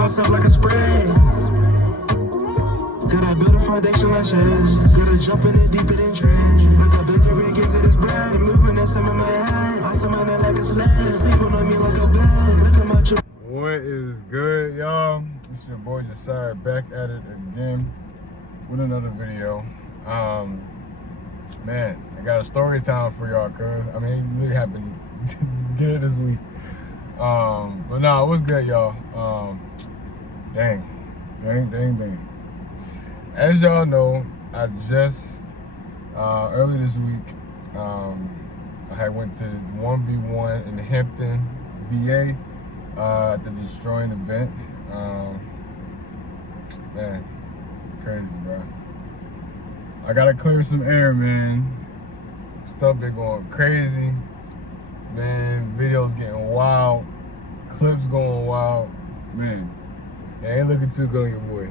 myself like a spray. Gotta build a foundation like chess. Gotta jump in it deeper than trash. Like a bigger rig into this bread. Moving that some in my head. I summon it like a sled. Sleeping on me like a bed. Look at my trip. What is good, y'all? It's your boy Josiah back at it again with another video. Man, I got a story time for y'all, cuz I mean, it really happened good this week. But no, it was good, y'all. Dang. As y'all know, I just early this week, I had went to 1V1 in Hampton, VA, at the DEESTROYING event. Man, crazy, bro. I gotta clear some air, man. Stuff been going crazy, man. Videos getting wild, clips going wild, man. It ain't looking too good on your boy.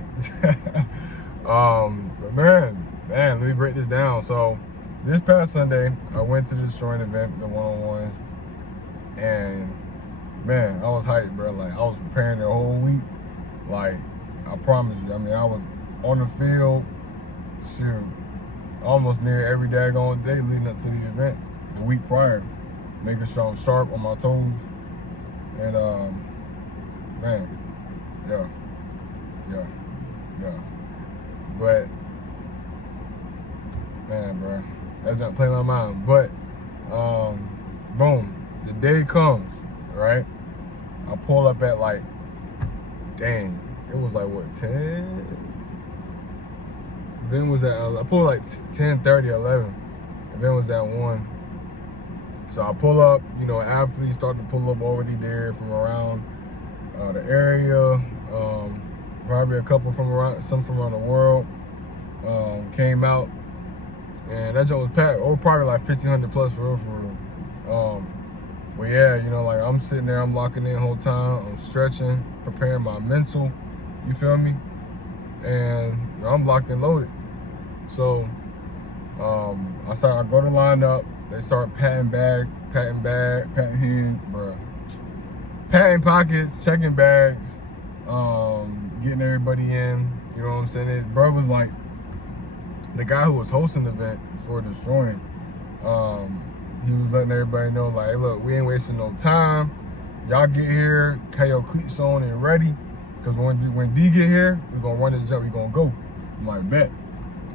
But man, let me break this down. So this past Sunday, I went to the DEESTROYING event, the one-on-ones, and man, I was hyped, bro. Like, I was preparing the whole week. Like, I promise you, I mean, I was on the field, shoot, almost near every daggone day leading up to the event, the week prior, making sure I'm sharp on my toes. And man, yeah. But man, bro, that's not playing my mind. But boom, the day comes, right? I pull up at like, dang, it was like what, 10? Then was at, I pulled like 10:30, 11. And then was at 1. So I pull up, you know, athletes start to pull up already there from around the area. Probably a couple from around, some from around the world came out. And that joint was packed, or probably like 1,500 plus for real. But yeah, you know, like I'm sitting there, I'm locking in the whole time, I'm stretching, preparing my mental, you feel me? And I'm locked and loaded. So I go to line up, they start patting hand, bruh. Patting pockets, checking bags, getting everybody in, you know what I'm saying? Bro was like, the guy who was hosting the event for DEESTROYING, he was letting everybody know, like, hey, look, we ain't wasting no time. Y'all get here, have your cleats on and ready. Because when D get here, we're going to run this jump, we're going to go. I'm like, bet.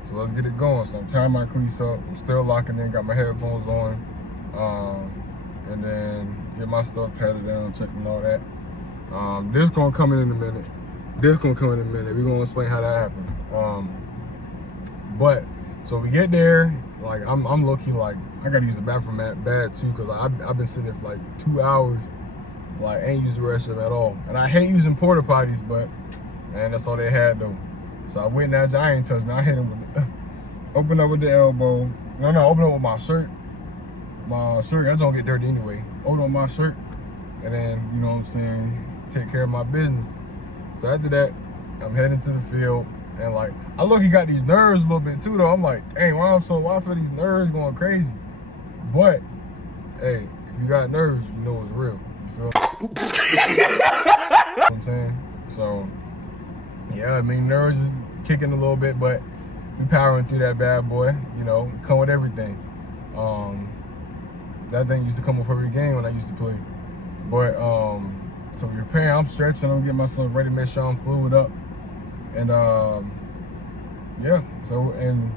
So let's get it going. So I'm tying my cleats up. I'm still locking in, got my headphones on. And then get my stuff patted down, checking all that. This going to come in a minute. We're going to explain how that happened. But, so we get there. Like, I'm low-key like, I got to use the bathroom bad too, because I've been sitting there for like 2 hours. Like, I ain't used the restroom at all. And I hate using porta potties, but, man, that's all they had though. So I went in that, I ain't touching. I hit him with the, open up with the elbow. No, open up with my shirt. That don't get dirty anyway. Open up my shirt. And then, you know what I'm saying, take care of my business. So after that, I'm heading to the field. And like, I look, he got these nerves a little bit too though. I'm like, dang, why I feel these nerves going crazy? But, hey, if you got nerves, you know it's real. You know what I'm saying? So, yeah, I mean, nerves is kicking a little bit, but we powering through that bad boy, you know, come with everything. That thing used to come with every game when I used to play. But, so we're preparing, I'm stretching, I'm getting myself ready to make sure I'm fluid up. And, yeah, so, and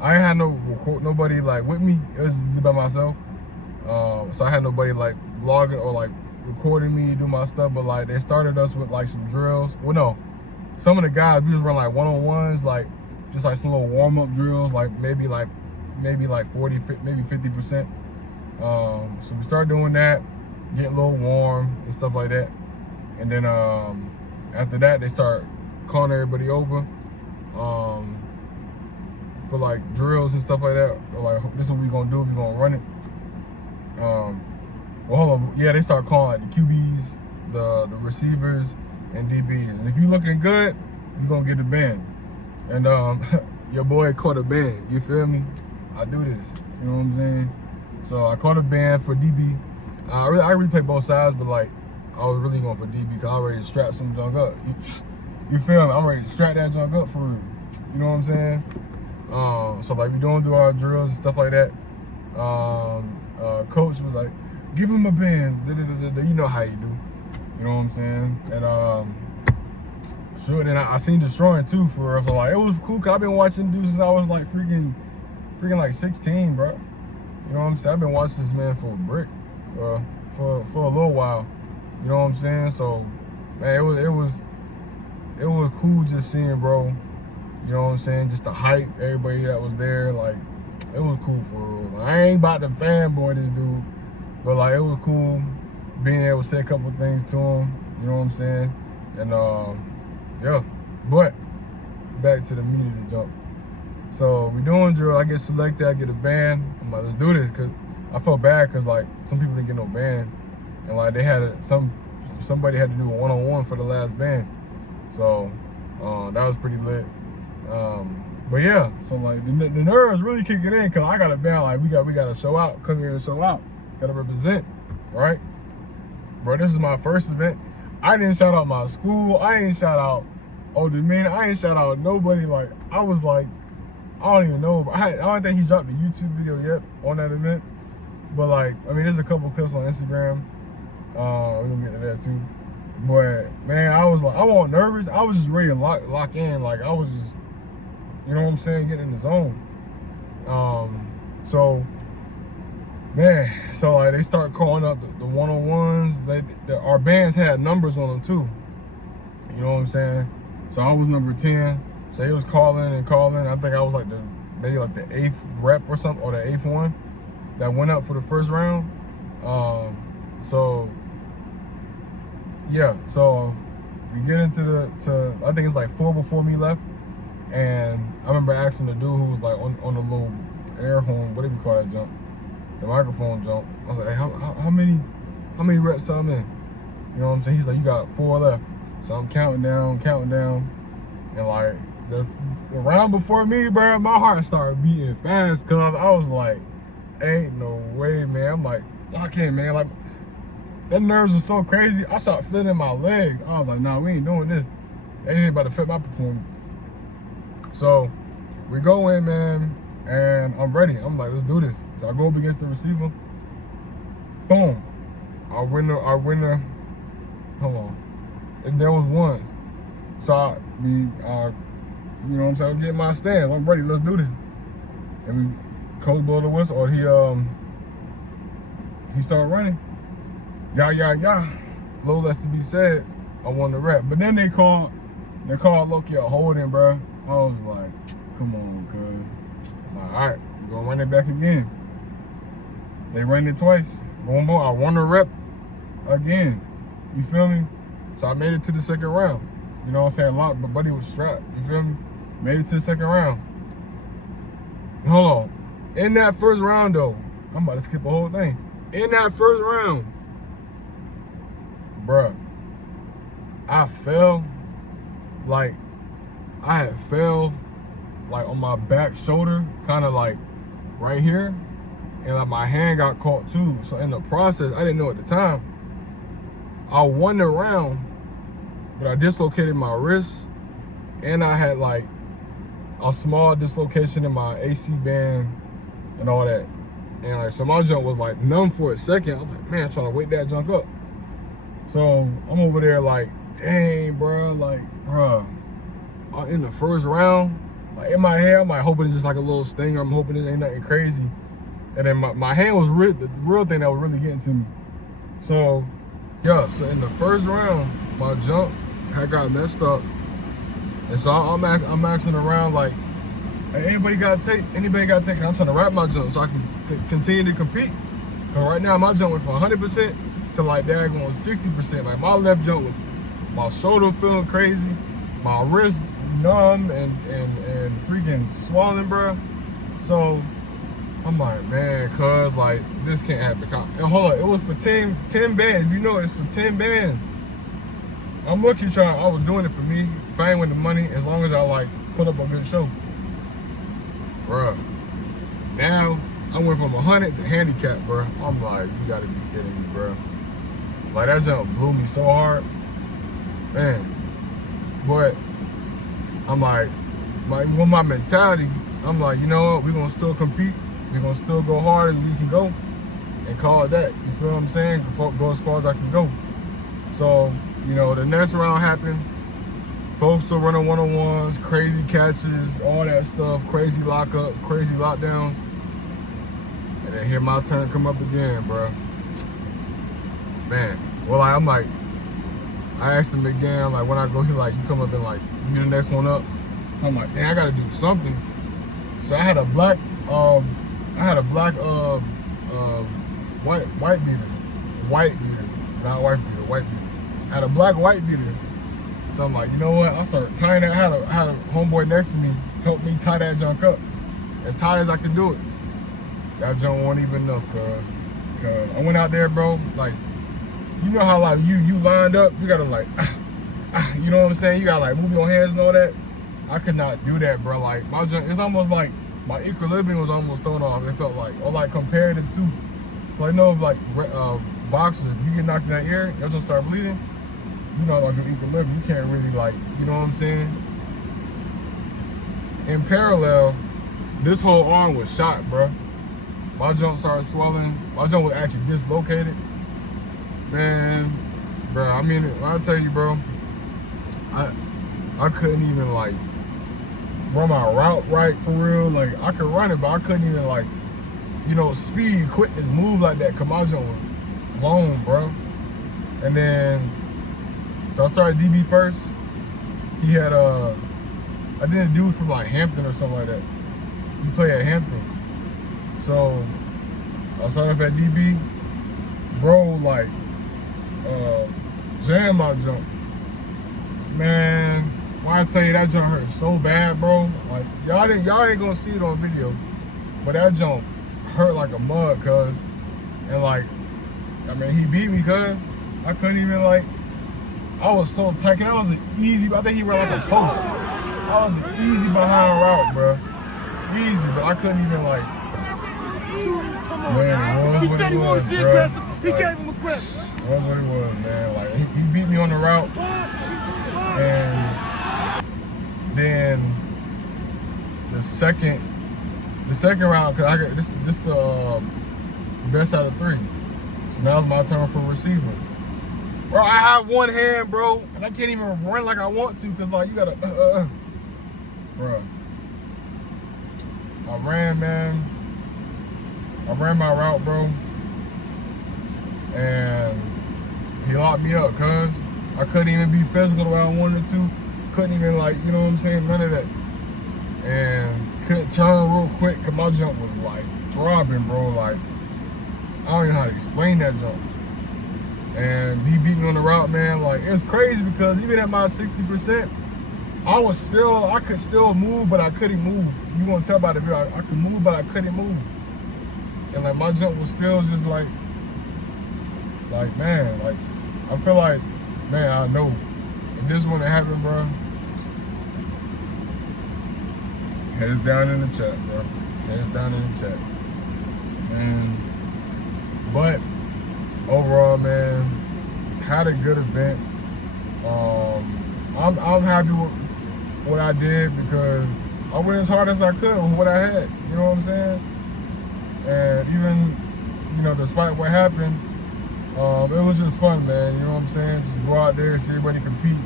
I ain't had nobody like with me, it was by myself. So I had nobody like vlogging or like recording me do my stuff, but like they started us with like some drills. Well, no, some of the guys, we was running like one-on-ones, like just like some little warm-up drills, like maybe 40, maybe 50%. So we started doing that, getting a little warm and stuff like that. And then after that, they start calling everybody over for like drills and stuff like that. Or like, this is what we gonna do, we gonna run it. Well, hold on. Yeah, they start calling like the QBs, the receivers, and DBs. And if you looking good, you gonna get a band. And your boy caught a band. You feel me? I do this. You know what I'm saying? So I caught a band for DB. I really play both sides, but like I was really going for DB because I already strapped some junk up. You feel me? I'm ready to strap that junk up for real. You know what I'm saying? So like we do our drills and stuff like that. Coach was like, give him a band. You know how you do. You know what I'm saying? And sure. Then I seen Destroying too for real. So like it was cool. Cause I've been watching dudes since I was like freaking like 16, bro. You know what I'm saying? I've been watching this man for a brick, for a little while. You know what I'm saying? So man, it was cool just seeing, bro. You know what I'm saying? Just the hype, everybody that was there, like, it was cool for real. I ain't about to fanboy this dude, but like, it was cool being able to say a couple things to him. You know what I'm saying? And yeah. But back to the meat of the jump. So we doing drill. I get selected. I get a band. I'm like, let's do this, cause I felt bad, cause like some people didn't get no band, and like they had somebody had to do a 1-on-1 for the last band. So that was pretty lit. But yeah, so like the nerves really kicking in, cause I got a band. Like we got to show out. Come here and show out. Gotta represent, right? Bro, this is my first event. I didn't shout out my school. I ain't shout out Old Dominion. I ain't shout out nobody. Like I was like, I don't even know. I don't think he dropped a YouTube video yet on that event. But like, I mean, there's a couple clips on Instagram. We're gonna get to that too. But man, I was like, I wasn't nervous. I was just ready to lock in. Like I was just, you know what I'm saying, getting in the zone. So man, so like they start calling up the 1-on-1s. Our bands had numbers on them too. You know what I'm saying? So I was number 10. So he was calling and calling. I think I was like maybe like the 8th rep or something, or the 8th one that went up for the first round. So yeah, so we get into I think it's like 4 before me left, and I remember asking the dude who was like on the little air horn, what do we call that jump? The microphone jump. I was like, hey, how many reps I'm in? You know what I'm saying? He's like, you got 4 left. So I'm counting down, and like the round before me, bro, my heart started beating fast, cause I was like, ain't no way, man. I'm like, lock in, man. Like, that nerves are so crazy. I started feeling my legs. I was like, nah, we ain't doing this. They ain't about to fit my performance. So we go in, man, and I'm ready. I'm like, let's do this. So I go up against the receiver. Boom. Our winner, hold on. And there was one. So you know what I'm saying, I'm getting my stance. I'm ready, let's do this. And we cold blow the whistle, or he started running. Yeah. Little less to be said, I won the rep. But then they called Loki a holding, bro. I was like, come on, cuz. I'm like, all right, we're gonna run it back again. They ran it twice. Boom, I won the rep again. You feel me? So I made it to the second round. You know what I'm saying? But buddy was strapped. You feel me? Made it to the second round. Hold on. In that first round, though, I'm about to skip the whole thing. In that first round, bruh, I fell like on my back shoulder, kind of like right here, and like my hand got caught too. So in the process, I didn't know at the time, I won the round, but I dislocated my wrist, and I had like a small dislocation in my AC band and all that. And like, so my junk was like numb for a second. I was like, man, I'm trying to wake that junk up. So I'm over there like, dang, bro, like, bro, in the first round, like in my head, I'm like hoping it's just like a little stinger. I'm hoping it ain't nothing crazy. And then my hand was the real thing that was really getting to me. So yeah, so in the first round, my jump had got messed up. And so I'm asking around like, hey, anybody got to take? I'm trying to wrap my jump so I can continue to compete. Cause right now my jump went from 100% to like daggone 60%. Like my left jump with my shoulder feeling crazy, my wrist numb and freaking swollen, bro. So I'm like, man, cuz like this can't happen. And hold on, it was for 10 bands. You know, it's for 10 bands. I'm lucky I was doing it for me. If I ain't with the money, as long as I like put up a good show. Bruh, now I went from 100 to handicap, bruh. I'm like, you gotta be kidding me, bruh. Like, that jump blew me so hard, man. But I'm like with my mentality, I'm like, you know what? We're gonna still compete. We're gonna still go hard as we can go, and call it that. You feel what I'm saying? Go as far as I can go. So, you know, the next round happened. Folks still running one-on-ones, crazy catches, all that stuff, crazy lockups, crazy lockdowns. And then here my turn come up again, bro. Man, well, I'm like, I asked him again, I'm like, when I go, he like, you come up and like, you the next one up. So I'm like, dang, I gotta do something. So I had a black, white beater, not wife beater, white beater. I had a black white beater. So I'm like, you know what? I started tying that. I had a homeboy next to me help me tie that junk up as tight as I could do it. That junk wasn't even enough, cause I went out there, bro. Like, you know how like you lined up, you gotta like, you know what I'm saying? You gotta like move your hands and all that. I could not do that, bro. Like my junk, it's almost like my equilibrium was almost thrown off. It felt like, or like comparative to, so I know if like boxers, if you get knocked in that ear, your junk start bleeding. You know, like an equilibrium, you can't really like, you know what I'm saying? In parallel, this whole arm was shot, bro. My junk started swelling. My junk was actually dislocated. Man, bro, I mean, I'll tell you, bro, I couldn't even like run my route right for real. Like, I could run it, but I couldn't even like, you know, speed, quickness, move like that, cause my junk was blown, bro. And then, so I started DB first. He had I did a dude from like Hampton or something like that. He played at Hampton. So I started off at DB. Bro, like, jammed my jump. Man, when I tell you that jump hurt so bad, bro. Like, y'all ain't gonna see it on video, but that jump hurt like a mug, cuz. And like, I mean, he beat me, cuz. I couldn't even like, I was so tight. That was an easy, I think he ran like a post. I was an easy behind route, bro. Easy, but I couldn't even like, man, he said he wanted to see aggressive. He gave him aggressive. That's what it was, man. Like, he beat me on the route. And then the second round, cause I got this the best out of 3. So now it's my turn for receiver. Bro, I have one hand, bro, and I can't even run like I want to, cause like you gotta, bro. I ran my route, bro, and he locked me up, cuz I couldn't even be physical the way I wanted to. Couldn't even like, you know what I'm saying, none of that. And couldn't turn real quick, cause my jump was like throbbing, bro. Like, I don't even know how to explain that jump. And he beat me on the route, man. Like, it's crazy because even at my 60%, I could still move, but I couldn't move. You gonna tell by the video, I could move, but I couldn't move. And like my jump was still just like man, like I feel like, man, I know. And this when it happened, bro. Heads down in the chat, bro. Heads down in the chat. But overall, man, had a good event. I'm happy with what I did because I went as hard as I could with what I had. You know what I'm saying? And even, you know, despite what happened, it was just fun, man. You know what I'm saying? Just go out there, see everybody compete,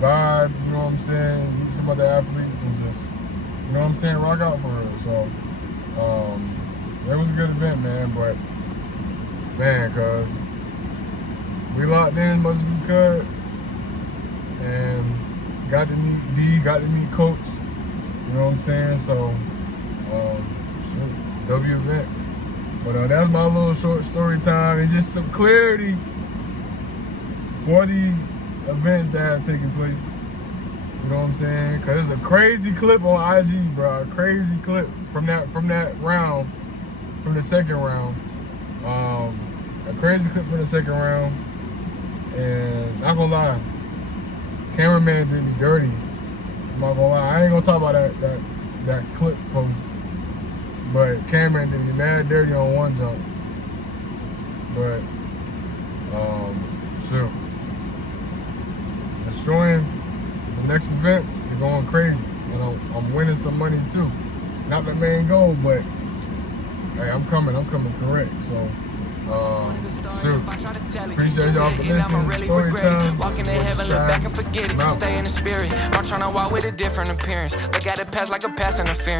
vibe. You know what I'm saying? Meet some other athletes and just, you know what I'm saying, rock out for real. So, it was a good event, man. But man, cuz we locked in as much as we could and got to meet D, got to meet Coach. You know what I'm saying? So, W event. But that's my little short story time and just some clarity for the events that have taken place. You know what I'm saying? Cause it's a crazy clip on IG, bro. A crazy clip from that round, from the second round. A crazy clip from the second round. And not gonna lie, cameraman did me dirty. I'm not gonna lie. I ain't gonna talk about that clip post. But cameraman did me mad dirty on one jump. But Sure. Destroying the next event, you're going crazy. You know, I'm winning some money too. Not the main goal, but hey, I'm coming correct. So, shoot. Appreciate y'all for listening. Story time. Walk into heaven, look back and forget it. Stay in the spirit. I'm trying to walk with a different appearance. Look at the past like a past interference.